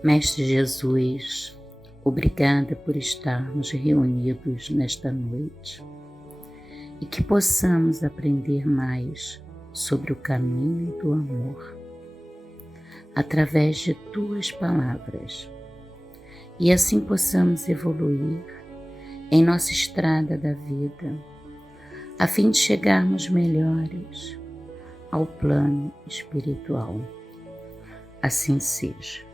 Mestre Jesus, obrigada por estarmos reunidos nesta noite e que possamos aprender mais sobre o caminho do amor através de tuas palavras e assim possamos evoluir em nossa estrada da vida a fim de chegarmos melhores ao plano espiritual. Assim seja.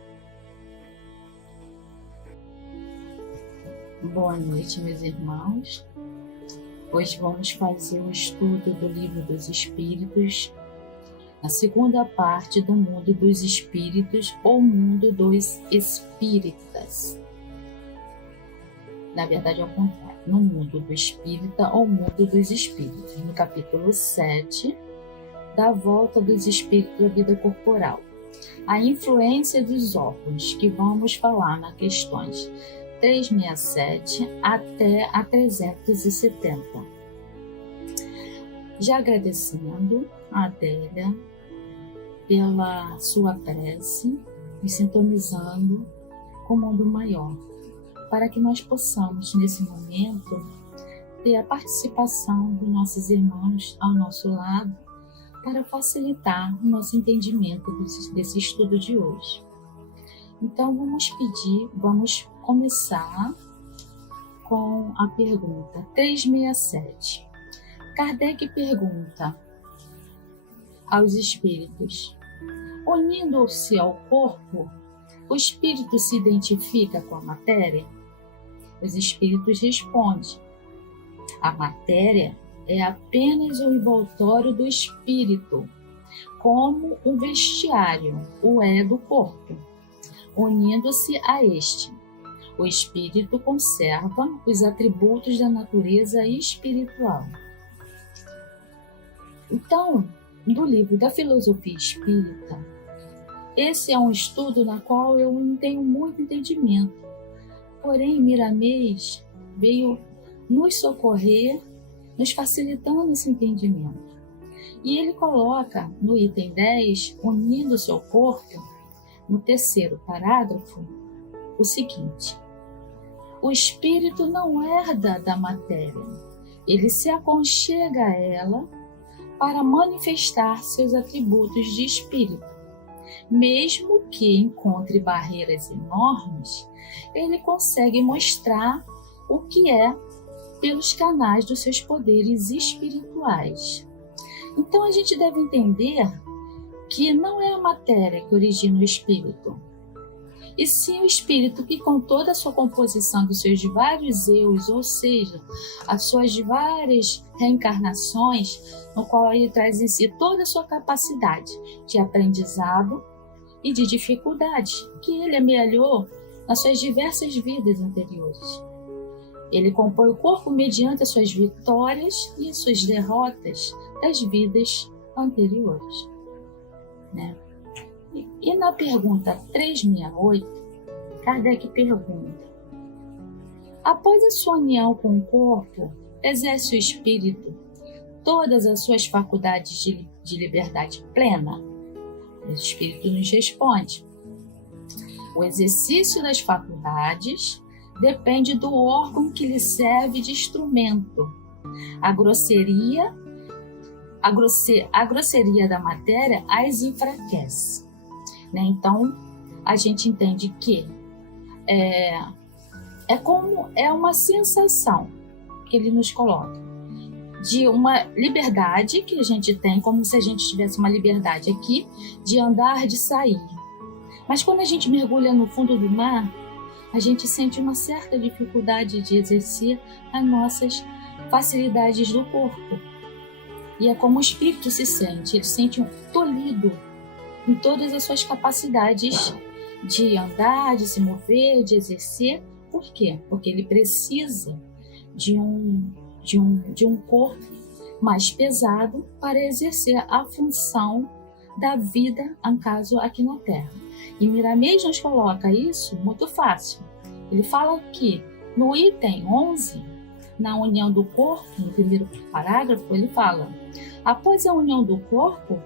Boa noite, meus irmãos. Hoje vamos fazer o estudo do Livro dos Espíritos, a segunda parte do Mundo dos Espíritos ou Mundo dos Espíritas. Na verdade, ao contrário, no Mundo do Espírita ou Mundo dos Espíritos, no capítulo 7, da volta dos espíritos à vida corporal. A influência dos órgãos, que vamos falar nas questões 367 até a 370. Já agradecendo a Adélia pela sua prece e sintonizando com o mundo maior, para que nós possamos, nesse momento, ter a participação dos nossos irmãos ao nosso lado, para facilitar o nosso entendimento desse estudo de hoje. Então, vamos começar com a pergunta 367. Kardec pergunta aos espíritos: unindo-se ao corpo, o espírito se identifica com a matéria? Os espíritos respondem: a matéria é apenas o envoltório do espírito, como um vestiário o é do corpo. Unindo-se a este, o espírito conserva os atributos da natureza espiritual. Então, no livro da Filosofia Espírita, esse é um estudo na qual eu não tenho muito entendimento. Porém, Miramês veio nos socorrer, nos facilitando esse entendimento. E ele coloca no item 10, unindo seu corpo, no terceiro parágrafo, o seguinte: o espírito não herda da matéria, ele se aconchega a ela para manifestar seus atributos de espírito. Mesmo que encontre barreiras enormes, ele consegue mostrar o que é pelos canais dos seus poderes espirituais. Então a gente deve entender que não é a matéria que origina o espírito, e sim o espírito que, com toda a sua composição dos seus vários eus, ou seja, as suas várias reencarnações, no qual ele traz em si toda a sua capacidade de aprendizado e de dificuldade, que ele amealhou nas suas diversas vidas anteriores. Ele compõe o corpo mediante as suas vitórias e as suas derrotas das vidas anteriores. Né? E na pergunta 368, Kardec pergunta: após a sua união com o corpo, exerce o espírito todas as suas faculdades de liberdade plena? O espírito nos responde: o exercício das faculdades depende do órgão que lhe serve de instrumento. A grosseria da matéria as enfraquece. Né? Então, a gente entende que é uma sensação que ele nos coloca de uma liberdade que a gente tem, como se a gente tivesse uma liberdade aqui de andar, de sair. Mas quando a gente mergulha no fundo do mar, a gente sente uma certa dificuldade de exercer as nossas facilidades do corpo. E é como o espírito se sente, ele sente um tolhido em todas as suas capacidades de andar, de se mover, de exercer. Por quê? Porque ele precisa de um corpo mais pesado para exercer a função da vida, no caso, aqui na Terra. E Miramês nos coloca isso muito fácil. Ele fala que no item 11, na união do corpo, no primeiro parágrafo, ele fala: após a união do corpo,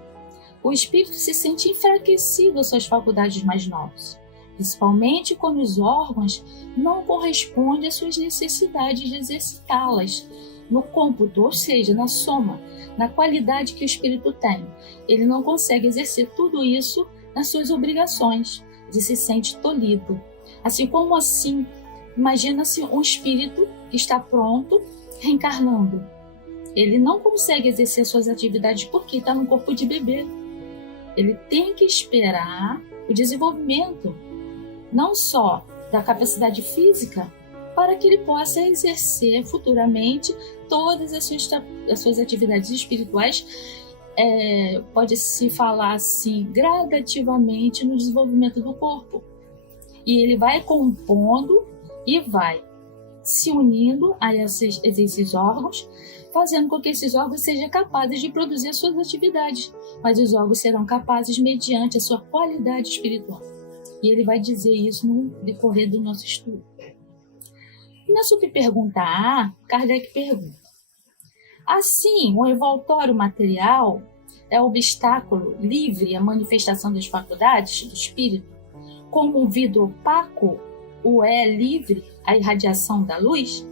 o espírito se sente enfraquecido às suas faculdades mais novas. principalmente quando os órgãos não correspondem às suas necessidades de exercitá-las no cômputo, ou seja, na soma, na qualidade que o espírito tem. Ele não consegue exercer tudo isso nas suas obrigações, ele se sente tolhido. Assim como assim, imagina-se um espírito que está pronto, reencarnando. Ele não consegue exercer suas atividades porque está no corpo de bebê. Ele tem que esperar o desenvolvimento, não só da capacidade física, para que ele possa exercer futuramente todas as suas atividades espirituais, pode-se falar assim, gradativamente no desenvolvimento do corpo. E ele vai compondo e vai se unindo a esses órgãos, fazendo com que esses órgãos sejam capazes de produzir as suas atividades, mas os órgãos serão capazes mediante a sua qualidade espiritual. E ele vai dizer isso no decorrer do nosso estudo. E na subpergunta A, Kardec pergunta: assim, o envoltório material é obstáculo livre à manifestação das faculdades do espírito, como um vidro opaco o é livre à irradiação da luz?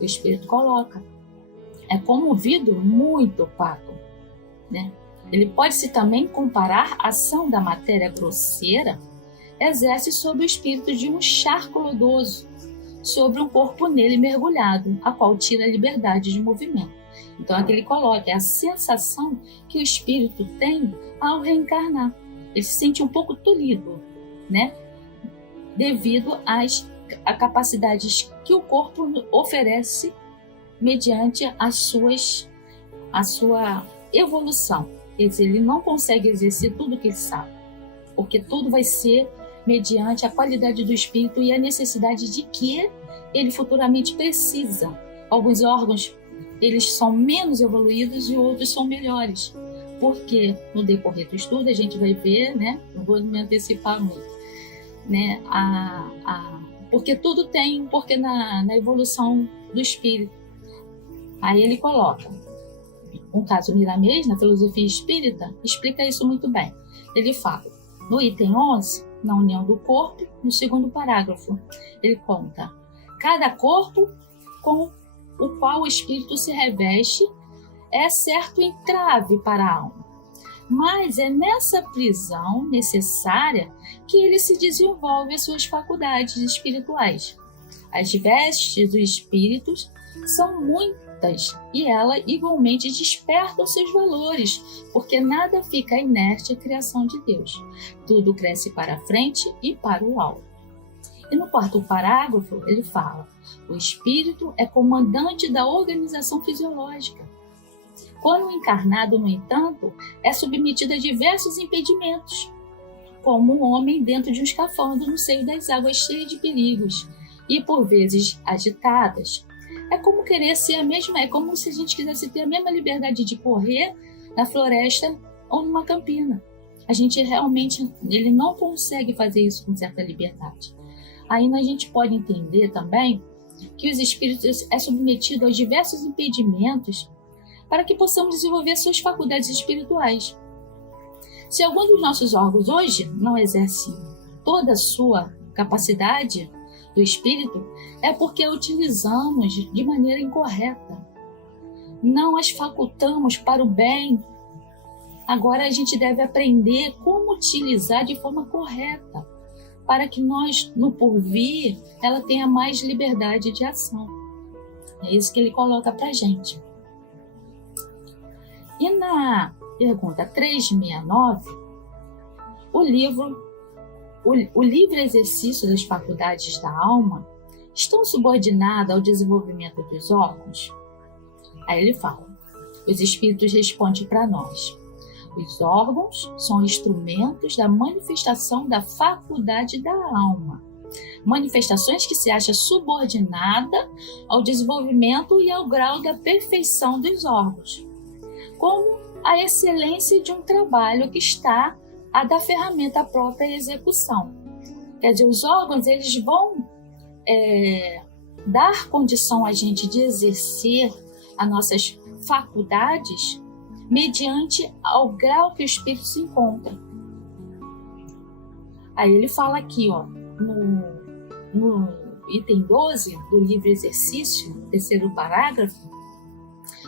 O espírito coloca: é como um vidro muito opaco, né? Ele pode-se também comparar a ação da matéria grosseira exerce sobre o espírito de um charco lodoso, sobre um corpo nele mergulhado, a qual tira a liberdade de movimento. Então, aqui ele coloca, é a sensação que o espírito tem ao reencarnar. Ele se sente um pouco tolhido, né? Devido às capacidades que o corpo oferece mediante a sua evolução. Quer dizer, ele não consegue exercer tudo o que ele sabe, porque tudo vai ser mediante a qualidade do espírito e a necessidade de que ele futuramente precisa. Alguns órgãos, eles são menos evoluídos e outros são melhores, porque no decorrer do estudo a gente vai ver, né? Não vou me antecipar muito, né? Porque tudo tem um porquê na evolução do espírito. Aí ele coloca um caso Miramês, na filosofia espírita, explica isso muito bem. Ele fala, no item 11, na união do corpo, no segundo parágrafo, ele conta: cada corpo com o qual o espírito se reveste é certo entrave para a alma, mas é nessa prisão necessária que ele se desenvolve as suas faculdades espirituais. As vestes dos espíritos são muitas e ela igualmente desperta os seus valores, porque nada fica inerte à criação de Deus. Tudo cresce para a frente e para o alto. E no quarto parágrafo ele fala: o espírito é comandante da organização fisiológica. Quando encarnado, no entanto, é submetido a diversos impedimentos, como um homem dentro de um escafandro no seio das águas cheias de perigos e por vezes agitadas. É como querer ser é como se a gente quisesse ter a mesma liberdade de correr na floresta ou numa campina. A gente realmente, ele não consegue fazer isso com certa liberdade. Aí a gente pode entender também que os espíritos é submetido aos diversos impedimentos para que possamos desenvolver suas faculdades espirituais. Se algum dos nossos órgãos hoje não exerce toda a sua capacidade do espírito, é porque a utilizamos de maneira incorreta. Não as facultamos para o bem. Agora a gente deve aprender como utilizar de forma correta, para que nós, no porvir, ela tenha mais liberdade de ação. É isso que ele coloca para a gente. E na pergunta 369, o livre exercício das faculdades da alma estão subordinadas ao desenvolvimento dos órgãos? Aí ele fala, os espíritos respondem para nós: os órgãos são instrumentos da manifestação da faculdade da alma, manifestações que se acham subordinadas ao desenvolvimento e ao grau da perfeição dos órgãos, como a excelência de um trabalho que está a da ferramenta própria à execução. Quer dizer, os órgãos, eles vão dar condição a gente de exercer as nossas faculdades mediante ao grau que o espírito se encontra. Aí ele fala aqui, ó, no item 12 do livro Exercício, terceiro parágrafo,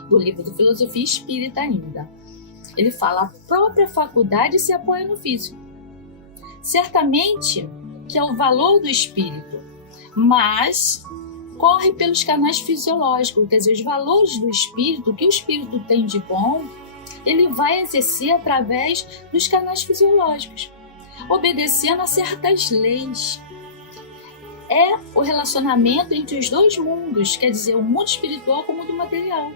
do livro do Filosofia Espírita ainda. Ele fala: a própria faculdade se apoia no físico. Certamente que é o valor do espírito, mas corre pelos canais fisiológicos, quer dizer, os valores do espírito, o que o espírito tem de bom, ele vai exercer através dos canais fisiológicos, obedecendo a certas leis. É o relacionamento entre os dois mundos, quer dizer, o mundo espiritual com o mundo material,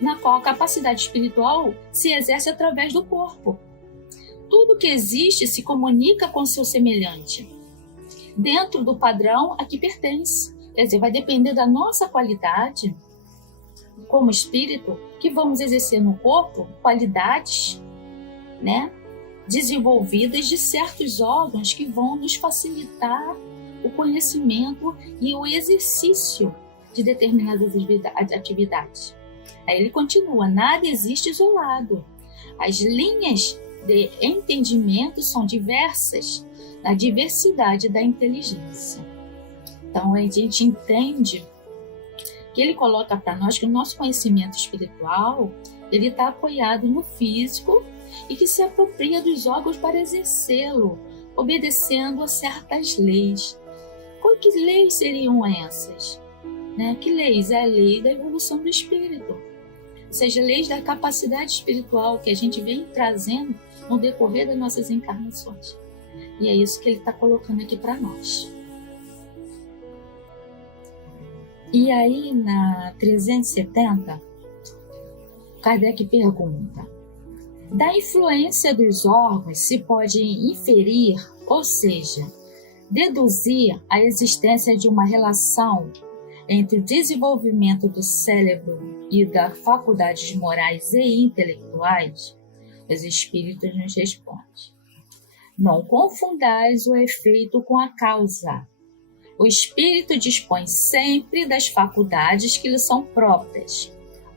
na qual a capacidade espiritual se exerce através do corpo. Tudo que existe se comunica com seu semelhante, dentro do padrão a que pertence. Quer dizer, vai depender da nossa qualidade como espírito, que vamos exercer no corpo, qualidades, né, desenvolvidas de certos órgãos que vão nos facilitar o conhecimento e o exercício de determinadas atividades. Aí ele continua: nada existe isolado. As linhas de entendimento são diversas, na diversidade da inteligência. Então a gente entende que ele coloca para nós que o nosso conhecimento espiritual ele está apoiado no físico e que se apropria dos órgãos para exercê-lo, obedecendo a certas leis. Que leis seriam essas? Né? Que leis? É a lei da evolução do espírito, ou seja, leis da capacidade espiritual que a gente vem trazendo no decorrer das nossas encarnações. E é isso que ele está colocando aqui para nós. E aí, na 370, Kardec pergunta: da influência dos órgãos se pode inferir, ou seja, deduzir a existência de uma relação entre o desenvolvimento do cérebro e das faculdades morais e intelectuais? Os espíritos nos respondem: não confundais o efeito com a causa. O espírito dispõe sempre das faculdades que lhe são próprias.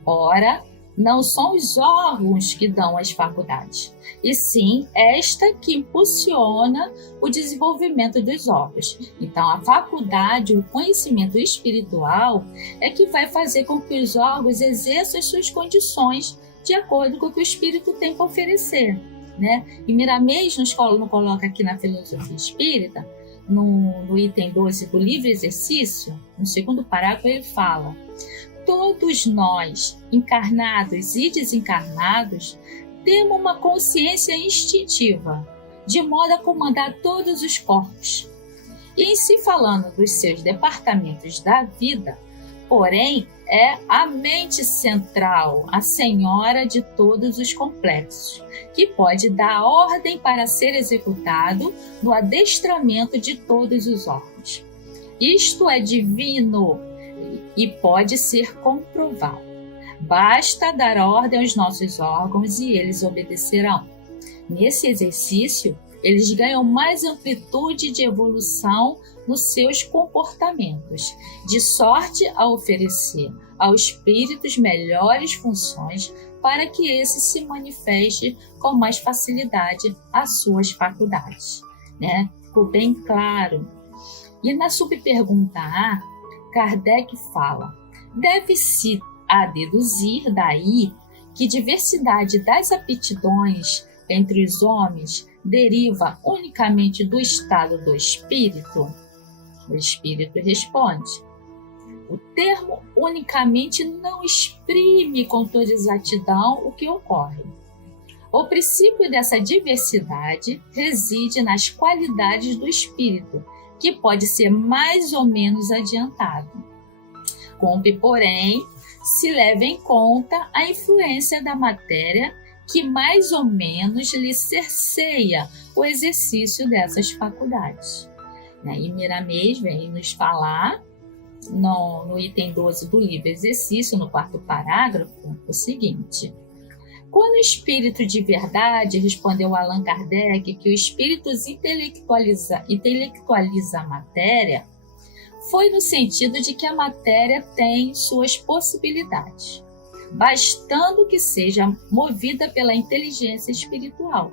Ora, não são os órgãos que dão as faculdades, e sim esta que impulsiona o desenvolvimento dos órgãos. Então, a faculdade, o conhecimento espiritual é que vai fazer com que os órgãos exerçam as suas condições de acordo com o que o espírito tem para oferecer, né? E Miramês nos coloca aqui na Filosofia Espírita, no item 12 do livro Exercício, no segundo parágrafo, ele fala: todos nós, encarnados e desencarnados, temos uma consciência instintiva, de modo a comandar todos os corpos. E em se falando dos seus departamentos da vida, porém, é a mente central, a senhora de todos os complexos, que pode dar ordem para ser executado no adestramento de todos os órgãos. Isto é divino e pode ser comprovado. Basta dar ordem aos nossos órgãos e eles obedecerão. Nesse exercício, eles ganham mais amplitude de evolução nos seus comportamentos, de sorte a oferecer aos espíritos melhores funções para que esse se manifeste com mais facilidade as suas faculdades, né? Ficou bem claro. E na subpergunta A, Kardec fala: deve-se a deduzir daí que diversidade das aptidões entre os homens deriva unicamente do estado do espírito? O espírito responde: o termo unicamente não exprime com toda exatidão o que ocorre. O princípio dessa diversidade reside nas qualidades do espírito, que pode ser mais ou menos adiantado. Cumpre, porém, se leva em conta a influência da matéria que mais ou menos lhe cerceia o exercício dessas faculdades. E Miramês vem nos falar, no item 12 do livro Exercício, no quarto parágrafo, o seguinte: quando o espírito de verdade, respondeu Allan Kardec, que o espírito intelectualiza a matéria, foi no sentido de que a matéria tem suas possibilidades, bastando que seja movida pela inteligência espiritual.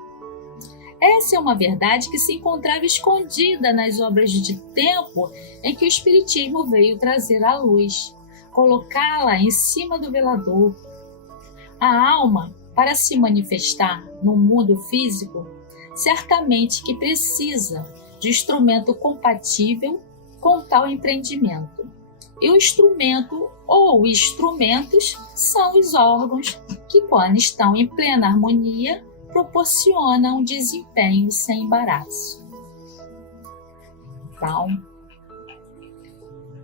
Essa é uma verdade que se encontrava escondida nas obras de tempo em que o Espiritismo veio trazer à luz, colocá-la em cima do velador. A alma, para se manifestar no mundo físico, certamente que precisa de instrumento compatível com tal empreendimento. E o instrumento ou instrumentos são os órgãos que, quando estão em plena harmonia, proporcionam desempenho sem embaraço. Então,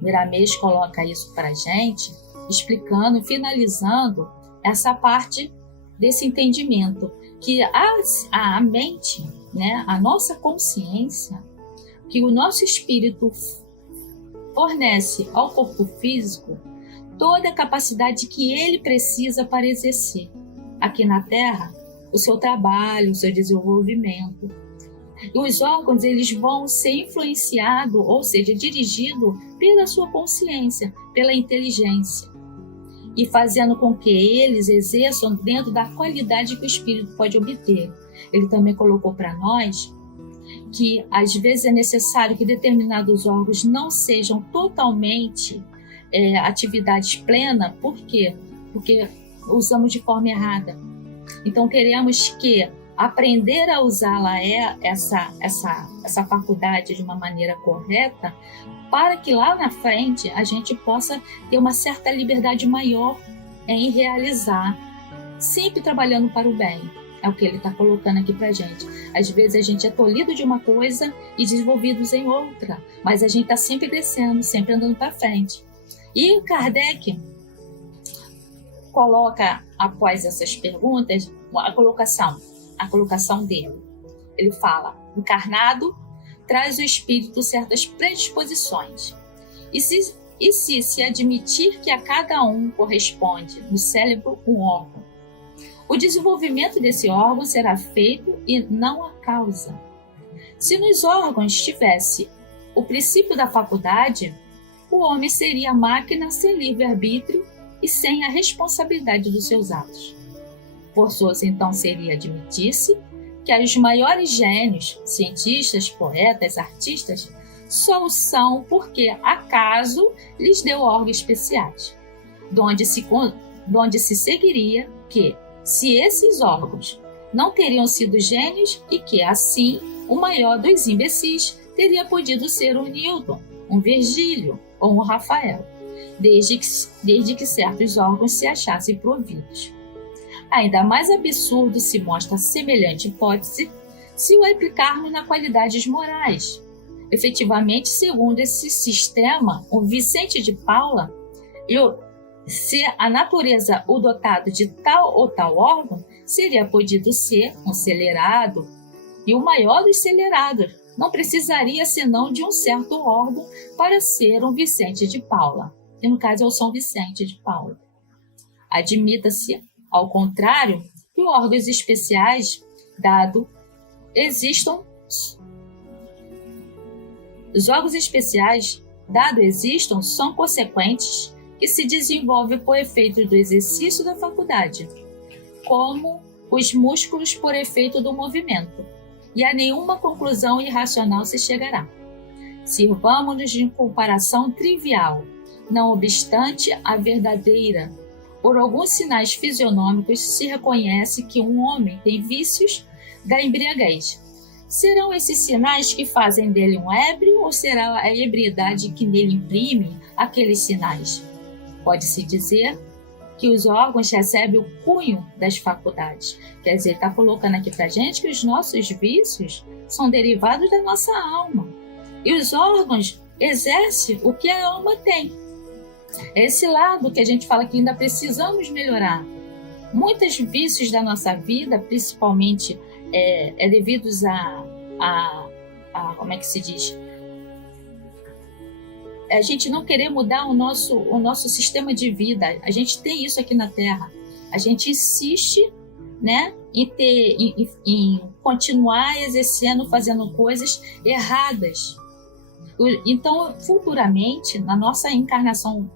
Miramês coloca isso para a gente, explicando e finalizando essa parte desse entendimento, que a mente, né, a nossa consciência, que o nosso espírito fornece ao corpo físico toda a capacidade que ele precisa para exercer aqui na Terra o seu trabalho, o seu desenvolvimento. E os órgãos, eles vão ser influenciados, ou seja, dirigidos pela sua consciência, pela inteligência, e fazendo com que eles exerçam dentro da qualidade que o espírito pode obter. Ele também colocou para nós que às vezes é necessário que determinados órgãos não sejam totalmente atividades plenas. Por quê? Porque usamos de forma errada. Então teremos que aprender a usá-la, essa faculdade, de uma maneira correta, para que lá na frente a gente possa ter uma certa liberdade maior em realizar, sempre trabalhando para o bem. É o que ele está colocando aqui para a gente. Às vezes a gente é tolhido de uma coisa e desenvolvidos em outra, mas a gente está sempre crescendo, sempre andando para frente. E Kardec coloca, após essas perguntas, a colocação dele. Ele fala: encarnado traz o espírito certas predisposições. E se admitir que a cada um corresponde no cérebro um órgão, o desenvolvimento desse órgão será feito e não a causa. Se nos órgãos tivesse o princípio da faculdade, o homem seria máquina sem livre-arbítrio e sem a responsabilidade dos seus atos. Forçoso então seria admitir-se que os maiores gênios, cientistas, poetas, artistas, só o são porque acaso lhes deu órgãos especiais, donde se seguiria que, se esses órgãos não teriam sido gênios, e que, assim, o maior dos imbecis teria podido ser um Newton, um Virgílio ou um Rafael, desde que certos órgãos se achassem providos. Ainda mais absurdo se mostra semelhante hipótese se o aplicarmos na qualidades morais. Efetivamente, segundo esse sistema, o Vicente de Paula, se a natureza o dotado de tal ou tal órgão, seria podido ser um celerado, e o maior dos celerados não precisaria senão de um certo órgão para ser um Vicente de Paula, e no caso é o São Vicente de Paula. Admita-se, ao contrário, que órgãos especiais, os órgãos especiais, existam, são consequentes que se desenvolvem por efeito do exercício da faculdade, como os músculos por efeito do movimento, e a nenhuma conclusão irracional se chegará. Sirvamo-nos de comparação trivial, não obstante a verdadeira. Por alguns sinais fisionômicos se reconhece que um homem tem vícios da embriaguez. Serão esses sinais que fazem dele um ébrio, ou será a ebriedade que nele imprime aqueles sinais? Pode-se dizer que os órgãos recebem o cunho das faculdades. Quer dizer, está colocando aqui para a gente que os nossos vícios são derivados da nossa alma. E os órgãos exercem o que a alma tem. É esse lado que a gente fala que ainda precisamos melhorar. Muitos vícios da nossa vida, principalmente, devidos como é que se diz? A gente não querer mudar o nosso sistema de vida. A gente tem isso aqui na Terra. A gente insiste, né, em continuar exercendo, fazendo coisas erradas. Então, futuramente, na nossa encarnação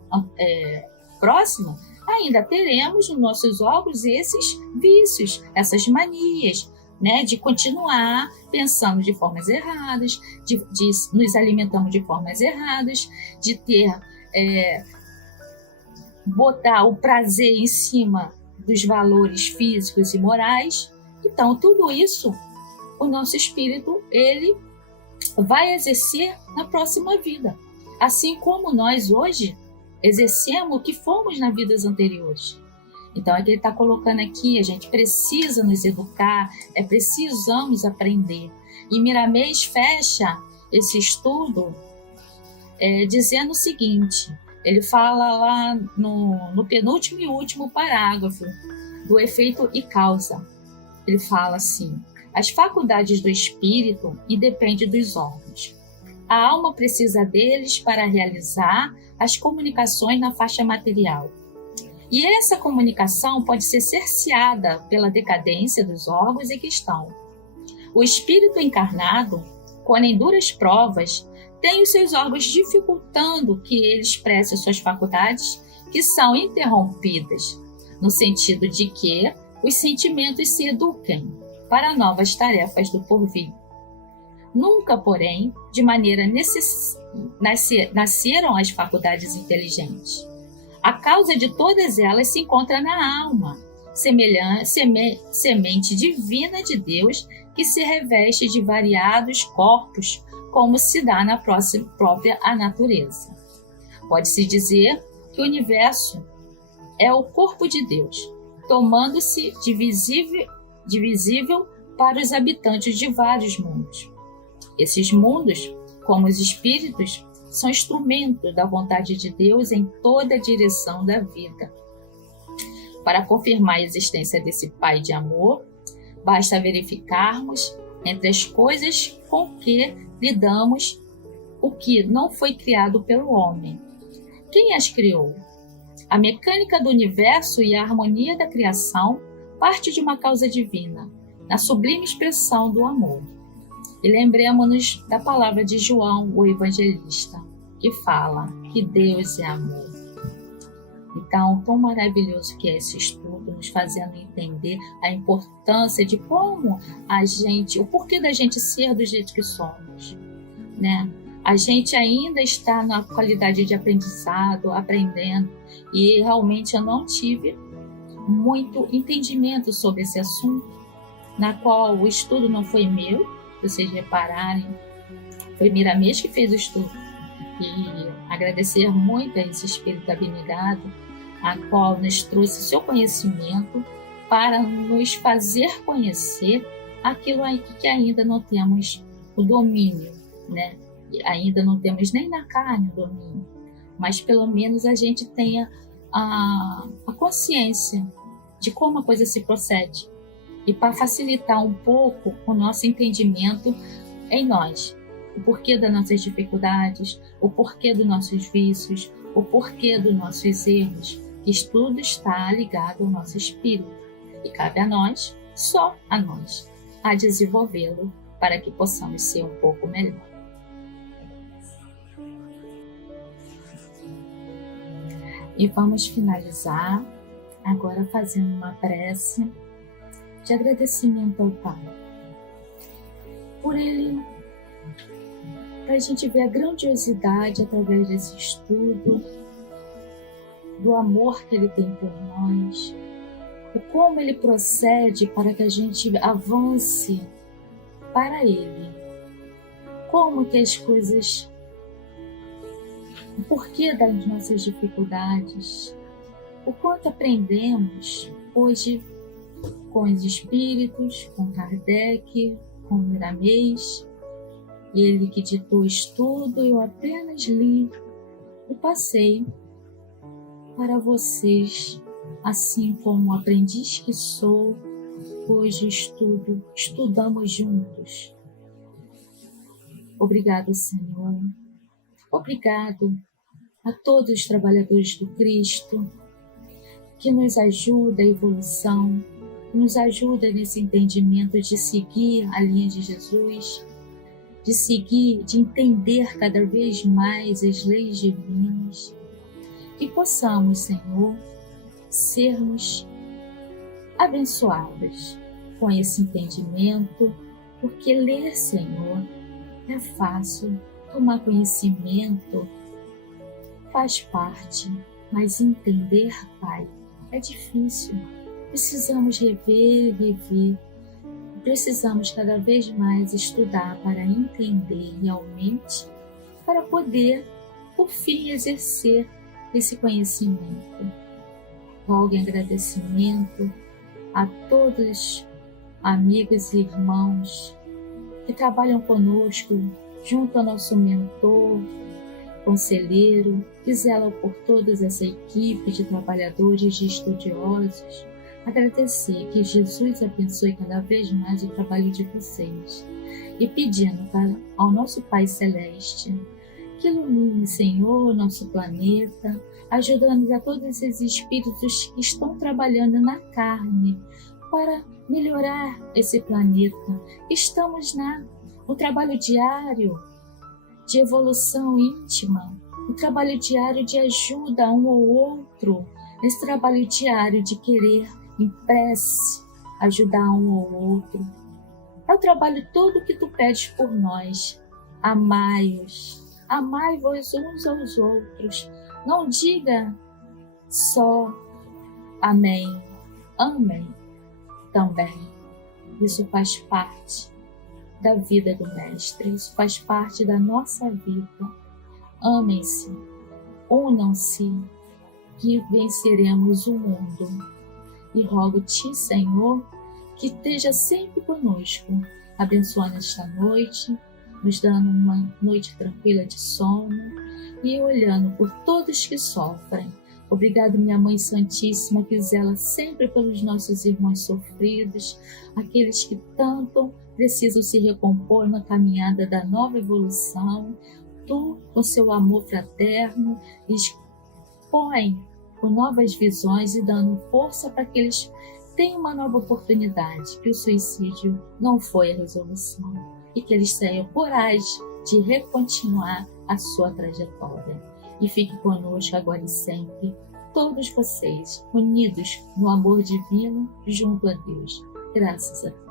próxima, ainda teremos nos nossos órgãos esses vícios, essas manias, né, de continuar pensando de formas erradas, de nos alimentando de formas erradas, de ter, botar o prazer em cima dos valores físicos e morais. Então, tudo isso, o nosso espírito, ele vai exercer na próxima vida. Assim como nós hoje exercemos o que fomos nas vidas anteriores. Então, é que ele está colocando aqui, a gente precisa nos educar, precisamos aprender. E Miramês fecha esse estudo dizendo o seguinte, ele fala lá no penúltimo e último parágrafo do efeito e causa. Ele fala assim, as faculdades do espírito independem dos órgãos. A alma precisa deles para realizar as comunicações na faixa material. E essa comunicação pode ser cerceada pela decadência dos órgãos em questão. O espírito encarnado, quando em duras provas, tem os seus órgãos dificultando que ele expresse suas faculdades, que são interrompidas, no sentido de que os sentimentos se eduquem para novas tarefas do porvir. Nunca, porém, de maneira nasceram as faculdades inteligentes. A causa de todas elas se encontra na alma, semente divina de Deus que se reveste de variados corpos, como se dá na própria natureza. Pode-se dizer que o universo é o corpo de Deus, tomando-se de visível para os habitantes de vários mundos. Esses mundos, como os espíritos, são instrumentos da vontade de Deus em toda a direção da vida. Para confirmar a existência desse Pai de amor, basta verificarmos entre as coisas com que lidamos o que não foi criado pelo homem. Quem as criou? A mecânica do universo e a harmonia da criação parte de uma causa divina, na sublime expressão do amor. E lembremos-nos da palavra de João, o evangelista, que fala que Deus é amor. Então, tão maravilhoso que é esse estudo, nos fazendo entender a importância de como o porquê da gente ser do jeito que somos, né? A gente ainda está na qualidade de aprendizado, aprendendo, e realmente eu não tive muito entendimento sobre esse assunto, na qual o estudo não foi meu, se vocês repararem, foi Miramês que fez o estudo. E agradecer muito a esse Espírito abnegado, a qual nos trouxe seu conhecimento para nos fazer conhecer aquilo que ainda não temos o domínio, né? Ainda não temos nem na carne o domínio, mas pelo menos a gente tenha a consciência de como a coisa se procede, e para facilitar um pouco o nosso entendimento em nós, o porquê das nossas dificuldades, o porquê dos nossos vícios, o porquê dos nossos erros, que tudo está ligado ao nosso espírito, e cabe a nós, só a nós, a desenvolvê-lo para que possamos ser um pouco melhor. E vamos finalizar agora fazendo uma prece de agradecimento ao Pai. Por Ele, para a gente ver a grandiosidade através desse estudo, do amor que Ele tem por nós, o como Ele procede para que a gente avance para Ele, como que as coisas, o porquê das nossas dificuldades, o quanto aprendemos hoje com os espíritos, com Kardec, com Miramês, ele que ditou o estudo, eu apenas li e passei para vocês, assim como aprendiz que sou, hoje estudamos juntos. Obrigado, Senhor. Obrigado a todos os trabalhadores do Cristo, que nos ajuda a evolução, nos ajuda nesse entendimento de seguir a linha de Jesus, de seguir, de entender cada vez mais as leis divinas, que possamos, Senhor, sermos abençoados com esse entendimento, porque ler, Senhor, é fácil, tomar conhecimento faz parte, mas entender, Pai, é difícil. Precisamos rever e rever. Precisamos cada vez mais estudar para entender realmente, para poder, por fim, exercer esse conhecimento. Rogo em agradecimento a todos, amigos e irmãos que trabalham conosco, junto ao nosso mentor, conselheiro, que zela por toda essa equipe de trabalhadores, de estudiosos. Agradecer que Jesus abençoe cada vez mais o trabalho de vocês e pedindo ao nosso Pai Celeste que ilumine, Senhor, nosso planeta, ajudando a todos esses espíritos que estão trabalhando na carne para melhorar esse planeta. Estamos no trabalho diário de evolução íntima, no trabalho diário de ajuda um ao outro, nesse trabalho diário de querer, em prece, ajudar um ao outro. É o trabalho todo que tu pedes por nós. Amai-os, amai-vos uns aos outros. Não diga só amém, amém também. Isso faz parte da vida do Mestre, isso faz parte da nossa vida. Amem-se, unam-se, que venceremos o mundo. E rogo-te, Senhor, que esteja sempre conosco, abençoando esta noite, nos dando uma noite tranquila de sono e olhando por todos que sofrem. Obrigado, minha Mãe Santíssima, que zela sempre pelos nossos irmãos sofridos, aqueles que tanto precisam se recompor na caminhada da nova evolução. Tu, com seu amor fraterno, lhes põe com novas visões e dando força para que eles tenham uma nova oportunidade, que o suicídio não foi a resolução e que eles tenham coragem de recontinuar a sua trajetória. E fique conosco agora e sempre, todos vocês, unidos no amor divino junto a Deus. Graças a Deus.